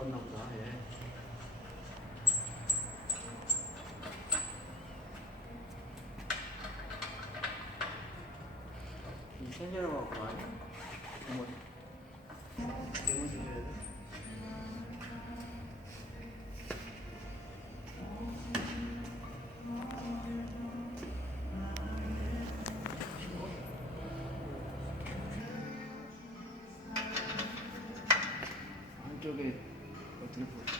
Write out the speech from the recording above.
바빴나 보다. 예. 이 생겨나 갖고 아니? 대문 주셔야 돼. 안쪽에 어떻게 보지?